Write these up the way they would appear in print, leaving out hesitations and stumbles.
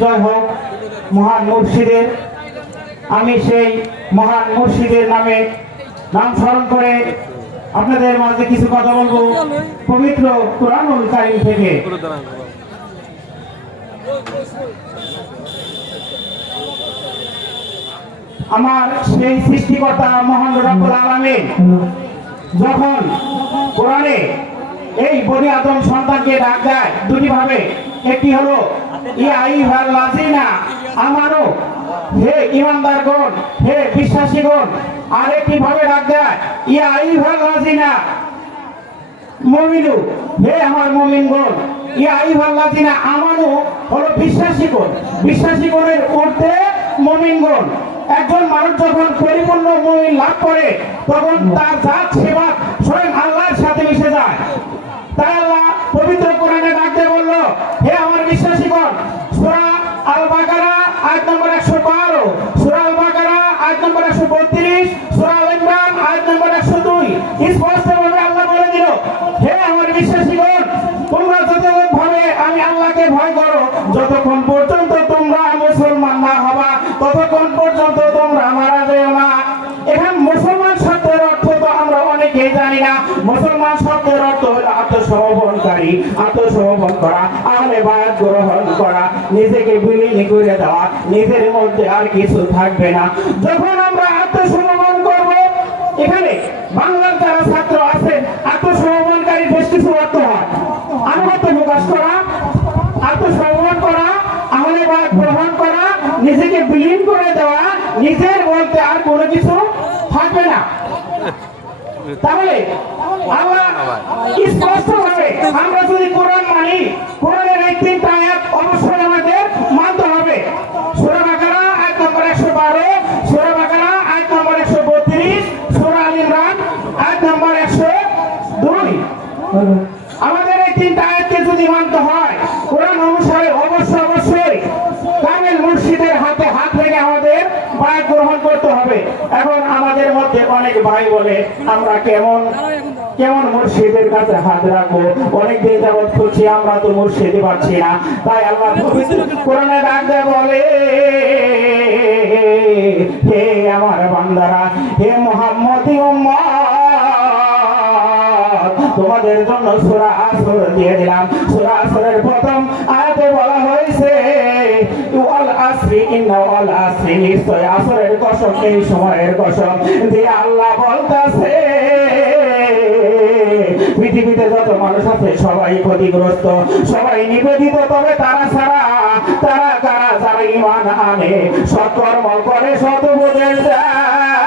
জয় হোক মহান মুর্শিদের। আমি সেই মহান মুর্শিদের নামে নাম স্মরণ করে আপনাদের মাঝে কিছু কথা বলবো পবিত্র কুরআনুল কারীম থেকে। আমার সেই সৃষ্টিকর্তা মহান রব্বুল আলামিন যখন কোরআনে এই বনি আদম সন্তানকে ডাক দেয় দুটি ভাবে, একটি হলো ইয়া আইয়ুহাল্লাযিনা আমানু, হে ঈমানদারগণ, হে বিশ্বাসীগণ, আর একটি ভাবে ডাক দেয় ইয়া আইয়ুহাল্লাযিনা মুমিনু, হে আমার মুমিনগণ। ইয়া আইয়ুহাল্লাযিনা আমানু হলো বিশ্বাসীগণ, বিশ্বাসীগণের ঊর্ধ্বে মুমিনগণ। একজন মানুষ যখন পরিপূর্ণ মুমিন লাভ করে তখন তার জাত সেবা স্বয়ং আল্লাহর সাথে মিশে যায়। তাই আল্লাহ পবিত্র কোরআনে ডাকতে বলল, হে আমার বিশ্বাসীগণ। সূরা আল বাকারা আয়াত নম্বর 112, সূরা আল বাকারা আয়াত নম্বর 132, সূরা আল ইমরান আয়াত নম্বর 102 স্পষ্টভাবে আল্লাহ বলে দিল, হে আমার বিশ্বাসীগণ, তোমরা যতক্ষণ ভাবে আমি আল্লাহকে ভয় করো, যতক্ষণ পর্যন্ত তোমরা মুসলমান না হবা ততক্ষণ পর্যন্ত তোমরা মারা যেও না। এখন মুসলমান শব্দের অর্থ তো আমরা অনেকেই জানি না। মুসলমান শব্দের অর্থ হলো আত্মসমর্পণকারী, আত্মসমর্পণ করা, আহলে বায়াত গ্রহণ করা, নিজেকে বিলীন করে দেওয়া, নিজের মধ্যে আর কিছু থাকবে না। যখন আমরা আত্মসমর্পণ করব, এখানে বাংলার যারা ছাত্র আছেন, আত্মসমর্পণকারী বেশ কিছু অর্থ হয়। আনুগত্য প্রকাশ করা, আত্মসমর্পণ করা, আহলে বায়াত গ্রহণ করা, নিজেকে বিলীন করে দেওয়া, নিজের বলতে আর কোনো কিছু থাকবে না। তাহলে আল্লাহ স্পষ্টভাবে আমরা যদি কোরআন মানি, কোরআনের এই তিনটা আয়াত অবশ্যই আমাদের মানতে হবে। সূরা বাকারা আয়াত নম্বর 112, সূরা বাকারা আয়াত নম্বর 132, সূরা আল ইমরান আয়াত নম্বর 102। আমাদের এই তিনটা আয়াতকে যদি মানতে হয় কোরআন অনুসারে অবশ্যই কামেল মুর্শিদের হাতে হাত রেখে আমাদের বায়াত গ্রহণ করতে হবে। এখন আমাদের মধ্যে অনেক ভাই বলে আমরা কেমন মুর্শিদের কাছে হাত রাখবো, অনেকদিন যাবত খুঁজছি আমরা তো মুর্শিদই পাচ্ছি না। তাই আল্লাহ কোরআনে ডাক দেয় বলে, হে আমার বান্দারা, হে মুহাম্মদী উম্মত, তোমাদের জন্য সূরা আসর দিয়ে দিলাম। সূরা আসরের প্রথম আয়াতে বলা হয়েছে ওয়াল আসরি ইন্নাল আসরি, নিশ্চয় আসরের কসম, এই সময়ের কসম দিয়ে আল্লাহ বলতেছে পৃথিবীতে যত মানুষ আছে সবাই ক্ষতিগ্রস্ত, সবাই নিবেদিত, তবে তারা কারা যারা ঈমান আনে, সৎকর্ম করে, সৎপথের যায়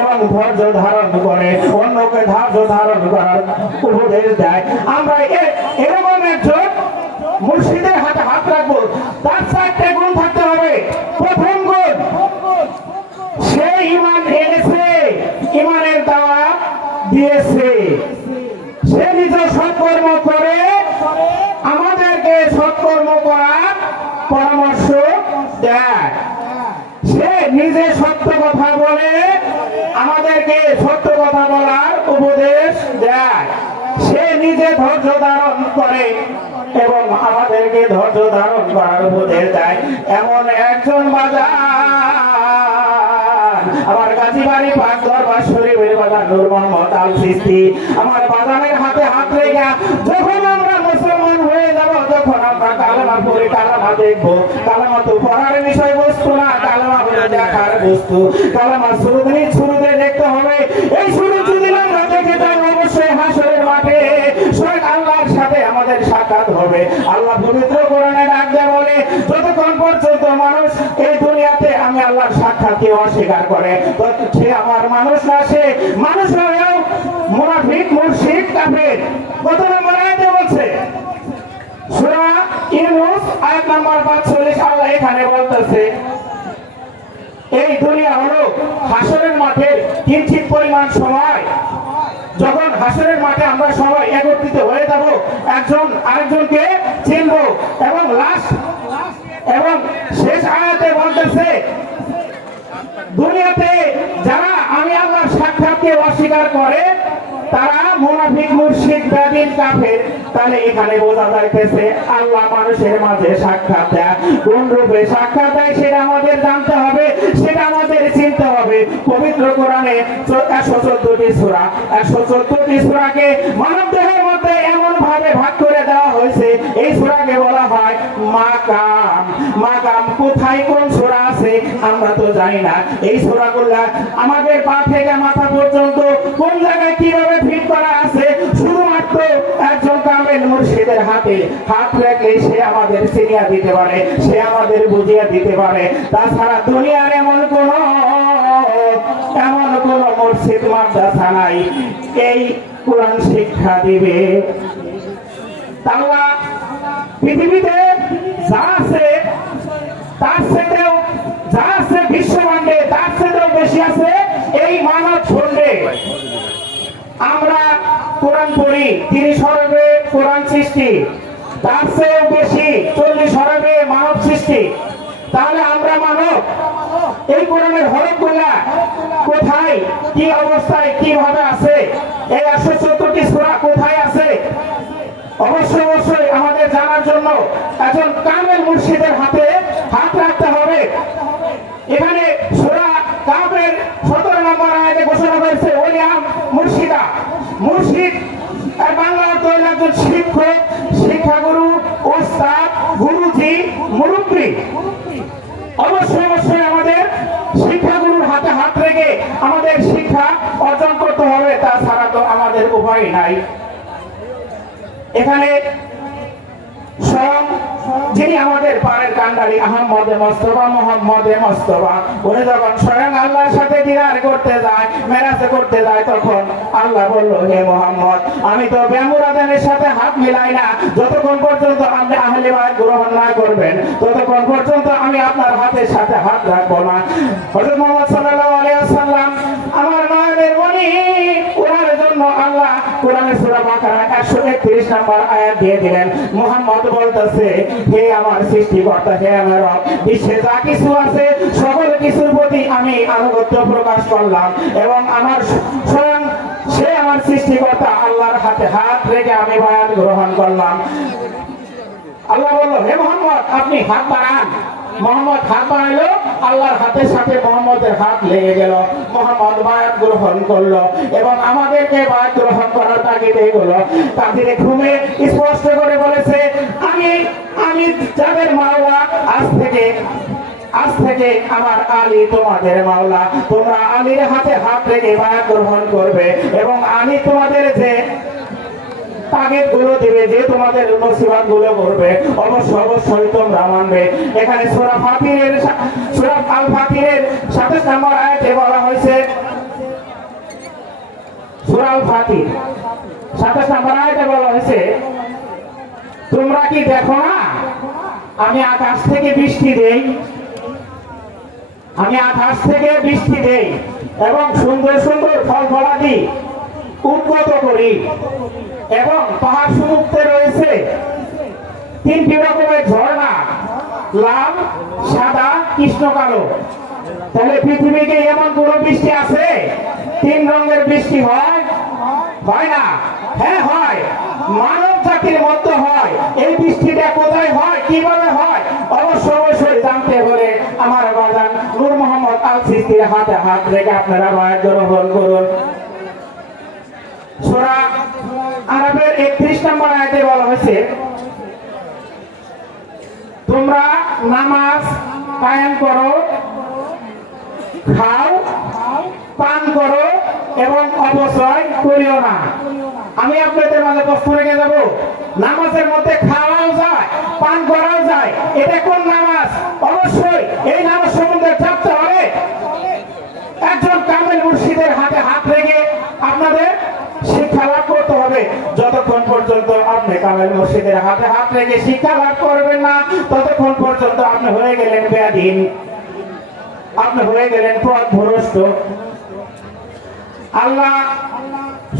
এবং ধৈর্য ধারণ করে, অন্যকে ধৈর্য ধারণ করার উপদেশ দেয়। আমরা এরকম একজন মুর্শিদের হাতে হাত রাখবো। তার 4টে গুণ থাকতে হবে। প্রথম গুণ, সে ঈমান এনেছে, ঈমানের দাওয়াত দিয়েছে, সে নিজে সৎকর্ম করে, আমাদেরকে সৎকর্ম করার পরামর্শ দেয়, সে নিজে সত্য কথা বলে, আমাদেরকে সত্য কথা বলার উপদেশ দেয়, সে নিজে ধৈর্য ধারণ করে এবং আমাদেরকে ধৈর্য ধারণ করার উপদেশ দেয়। এমন একজন বাজার আমার গাজীবাড়ি পাক দরবার শরীফের বাজার নূর মোহাম্মদ আল চিশতি, আমার বাজারের হাতে হাত রেখে যখন আমরা মুসলমান হয়ে যাব, যখন আমরা কালেমা পড়ে কালেমা দেখবো, কালেমা তো পড়ার বিষয়বস্তু না, কালেমা হলো দেখার বস্তু। কালেমা শুরুতে দেখতে হবে। এই শুরু যদি আমরা দেখে যাই অবশ্যই হাসরের মাঠে স্বয়ং আল্লাহর সাথে আমাদের সাক্ষাৎ হবে। আল্লাহ পবিত্র কোরআনে ডাক দেয় বলে, যতক্ষণ পর্যন্ত মানুষ এই দুনিয়াতে আমি আল্লাহর সাক্ষাৎকে অস্বীকার করে, সে আমার মানুষ না, সে মানুষ হয়েও মুনাফিক, মুরশিদ, কাফের। কত নম্বর আয়াতে বলছে? সূরা ইউনূস আয়াত নাম্বার 45 আল্লাহ এখানে বলতেছে, এই দুনিয়া হলো হাসরের মাঠে কিঞ্চিত পরিমাণ সময়। যখন হাসরের মাঠে আমরা সবাই একত্রিত হয়ে যাব, একজন আরেকজনকে চিনব এবং এবং শেষ আয়াতে বলতেছে, দুনিয়াতে যারা আমি আল্লাহর সাক্ষাৎকে অস্বীকার করে তারা মুনাফিক মুশরিক বেঈমান কাফের। তাহলে এখানে বোঝা যাইতেছে আল্লাহ মানুষের মাঝে সাক্ষাৎ দেয়, কোন রূপে সাক্ষাৎ দেয় সেটা আমাদের জানতে হবে, সেটা আমাদের চিনতে হবে। পবিত্র কোরআনে 114টি সূরা, 114টি সূরাকে মানব দেহের মধ্যে এমন ভাবে ভাগ করে দেওয়া হয়েছে, এই সূরাকে বলা হয় মাকাম। মাকাম কোথায় কোন সূরা আছে আমরা তো জানি না। এই সূরাগুলো আমাদের পা থেকে মাথা পর্যন্ত কোন জায়গায় কিভাবে ফিট করা আছে শুধুমাত্র একজন কামেল মুর্শিদের হাতে হাত রাখলে সে আমাদের চিনিয়া দিতে পারে, সে আমাদের বুঝিয়ে দিতে পারে। তাছাড়া দুনিয়ার এমন কোন মসজিদ মাদ্রাসা নাই এই কোরআন শিক্ষা দিবে। আল্লাহ পৃথিবীতে যা আছে তার চেয়েও, যা আছে বিশ্বব্রহ্মাণ্ডে তার চেয়েও বেশি আছে এই মানব খণ্ডে। আমরা কোরআন পড়ি, 30 অরবে কোরআন সৃষ্টি, তার চেয়েও বেশি 40 অরবে মানব সৃষ্টি। তাহলে আমরা মানব, এই কোরআনের হরফগুলা কোথায় কি অবস্থায় কিভাবে আছে, এই 114টি সূরা কোথায় আছে অবশ্যই অবশ্যই আমাদের জানার জন্য একজন কামেল মুর্শিদের হাতে হাত রাখতে হবে। এখানে সূরা কাফের 17 নম্বর আয়াতে ঘোষণা করেছে ওলিয়াম মুর্শিদা। মুর্শিদ আর বাংলা অর্থ হলো একজন শিক্ষক, শিক্ষাগুরু, ওস্তাদ, গুরুজি, মুরব্বী। অবশ্যই অবশ্যই আমাদের শিক্ষাগুরুর হাতে হাত রেখে আমাদের শিক্ষা অর্জন করতে হবে, তাছাড়া তো আমাদের উপায় নাই। এখানে স্বয়ং যিনি আমাদের পাড়ের কান্ডারি আহমদে মোস্তফা, মোহাম্মদে মোস্তফা, উনি যখন স্বয়ং আল্লাহর সাথে দিদার করতে যায়, মেরাজ করতে যায়, তখন আল্লাহ বলল, হে মোহাম্মদ, আমি তো বেমুরাদানের সাথে হাত মিলাই না, যতক্ষণ পর্যন্ত আপনি আহলে বাইত গ্রহণ না করবেন ততক্ষণ পর্যন্ত আমি আপনার হাতের সাথে হাত রাখবো না। হযরত মুহাম্মদ সাল্লাল্লাহু আলাইহি ওয়াসাল্লাম আমার নয়নের মণি, ওনার জন্য আল্লাহ কোরআনের সূরা বাকারা 131 নম্বর আয়াত দিয়ে দিলেন। মুহাম্মদ বলতেছে, হে আমার সৃষ্টিকর্তা, হে আমার রব, বিশ্বে যা কিছু আছে সকল কিছুর প্রতি আমি আনুগত্য প্রকাশ করলাম এবং আমার স্বয়ং সে আমার সৃষ্টিকর্তা আল্লাহর হাতে হাত রেখে আমি বায়াত গ্রহণ করলাম। আল্লাহ বলল, হে মোহাম্মদ, আপনি হাত বাড়ান। মোহাম্মদ হাত বাড়াইলো, আল্লাহর হাতের সাথে মোহাম্মদের হাত লেগে গেল। মোহাম্মদ বায়াত গ্রহণ করলো এবং আমাদেরকে বায়াত গ্রহণ করার তাগিদে এগুলো তাদের ঘুমে স্পষ্ট করে বলেছে, আমি যাদের মাওলা, আজ থেকে আমার আলী তোমাদের মাওলা, তোমরা আলীর হাতে হাত রেখে বায়াত গ্রহণ করবে এবং আলী তোমাদের যে তাগিদ গুলো দিবে, যে তোমাদের মুসিবত গুলো করবে, অবশ্যই তোমরা মানবে। এখানে সূরা ফাতিরের, সূরা আল ফাতিরের 27 নম্বর আয়াতে বলা হয়েছে, সূরা আল ফাতির 27 নম্বর আয়াতে বলা হয়েছে, তোমরা কি দেখো না আমি আকাশ থেকে বৃষ্টি দেই, আমি আকাশ থেকে বৃষ্টি দেই এবং সুন্দর সুন্দর ফল ফলাদি উদ্গত করি এবং পাহাড় সমুদ্রে রয়েছে 3টি রকমের ঝর্ণা, লাল, সাদা, কৃষ্ণ কালো। তাহলে পৃথিবীতে এমন কোন বৃষ্টি আছে 3 রঙের বৃষ্টি হয়? হয় না? হ্যাঁ হয়, মানব জাতির মধ্যে হয়। এই বৃষ্টিটা কোথায় হয়, কিভাবে হয়, অবশ্যই জানতে হলে আমার বাজান নূর মোহাম্মদ আল সিস্তির হাতে হাত রেখে আপনারা বায়াত গ্রহণ করুন। সূরা আরাফের 31 নম্বর আয়াতে বলা হয়েছে, তোমরা নামাজ কায়েম করো, খাও, পান করো এবং অপচয় করিও না। আমি আপনাদের মাঝে প্রশ্ন রেখে যাব, নামাজের মধ্যে খাওয়াও যায়, পান করাও যায়, এটা কোন নামাজ? অবশ্যই এই নামাজ সম্বন্ধে জানতে হবে। একজন কামেল মুর্শিদের হাতে হাত রেখে আপনাদের শিক্ষা লাভ করতে হবে। যতক্ষণ পর্যন্ত আপনি কামেল মুর্শিদের হাতে হাত রেখে শিক্ষা লাভ করবেন না, ততক্ষণ পর্যন্ত আপনি হয়ে গেলেন বেয়াদীন, আপনি হয়ে গেলেন পথভ্রষ্ট। আল্লাহ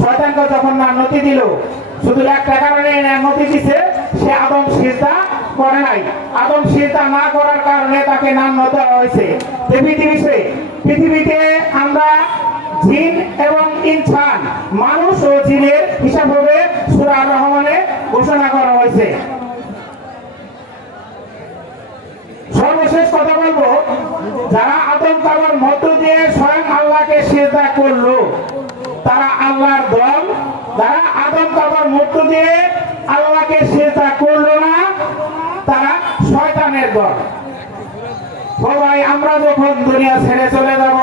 শয়তানকে যখন নতি দিল, শুধু একটা কারণে নতি দিছে, সে আদম সিজদা করে নাই। আদম সিজদা না করার কারণে তাকে নাম দেওয়া হয়েছে। পৃথিবীতে আমরা জিন এবং ইনসান, মানুষ ও জিনের হিসাব হবে সূরা আর-রহমানে ঘোষণা করা হয়েছে। সর্বশেষ কথা বলবো, যারা আদম কাবার মধ্য দিয়ে স্বয়ং আল্লাহকে সিজদা করলো তারা আল্লাহর দল, যারা আদম কাবার মধ্য দিয়ে আল্লাহকে সিজদা করলো না তারা শয়তানের দল। সবাই আমরা যখন দুনিয়া ছেড়ে চলে যাব,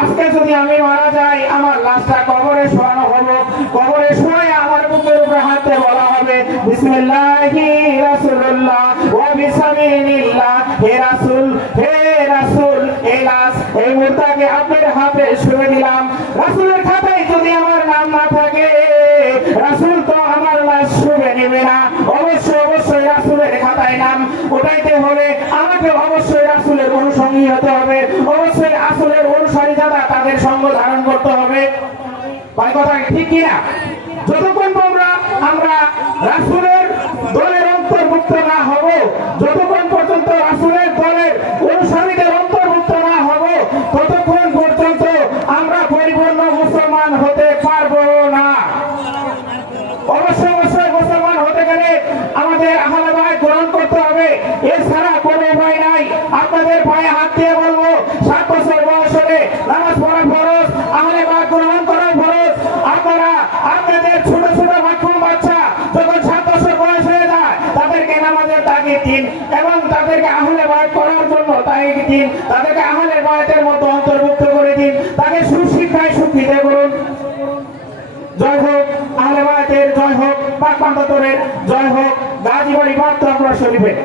আজকে যদি আমি মারা যাই, আমার লাশটা কবরে শোয়ানো হলো, কবরে শোয়াই আমার বুকের উপরে হাতে বলা হবে বিসমিল্লাহি রাসূলুল্লাহ ওয়া বিসামিল্লাহ, হে রাসূল, হে রাসূল, এই লাশ এই মুর্দাকে আপনার হাতে শুয়ে দিলাম। রাসূলের খাতায় যদি আমার নাম না থাকে, রাসূল তো আমার লাশ শুয়ে নেবে না। অবশ্যই রাসূলের খাতায় নাম ওটাইতে হলে আমাকে অবশ্যই রাসূলের অনুসঙ্গী হতে হবে, অবশ্যই রাসূলের অনুসারী যারা তাদের সঙ্গ ধারণ করতে হবে। ভাই কথা ঠিক কিনা? যতক্ষণ আমরা রাসূলের দলের অন্তর্ভুক্ত না হব, যতক্ষণ পর্যন্ত রাসূলের দলের অনুসারীদের অন্তর্ভুক্ত না হব, ততক্ষণ পর্যন্ত আমরা পরিপূর্ণ মুসলমান হতে পারবো না। অবশ্যই মুসলমান হতে গেলে আমাদের আহলে বাইত গ্রহণ করতে হবে, এছাড়া কোনো উপায় নাই। আপনাদের পায়ে হাত দিয়ে বলবো, 7 বছর বয়স হলে নামাজ পড়া ফরজ, আহলে বাইত গ্রহণ করা ফরজ। আপনারা আপনাদের ছোট ছোট মাসুম বাচ্চা যখন 7 বছর বয়স হয়ে যায়, তাদেরকে নামাজের তাগিদ দিন এবং তাদেরকে আহলে বাইত করার জন্য তাগিদ দিন, তাদেরকে আহলে বাইতের মতো অন্তর্ভুক্ত করে দিন, তাকে সুশিক্ষায় শিক্ষিত করুন। জয় হোক আহলে বাইতের, জয় হোক পাক পান্তাতরের, জয় হোক গাজীবাড়ি পাক শরীফের।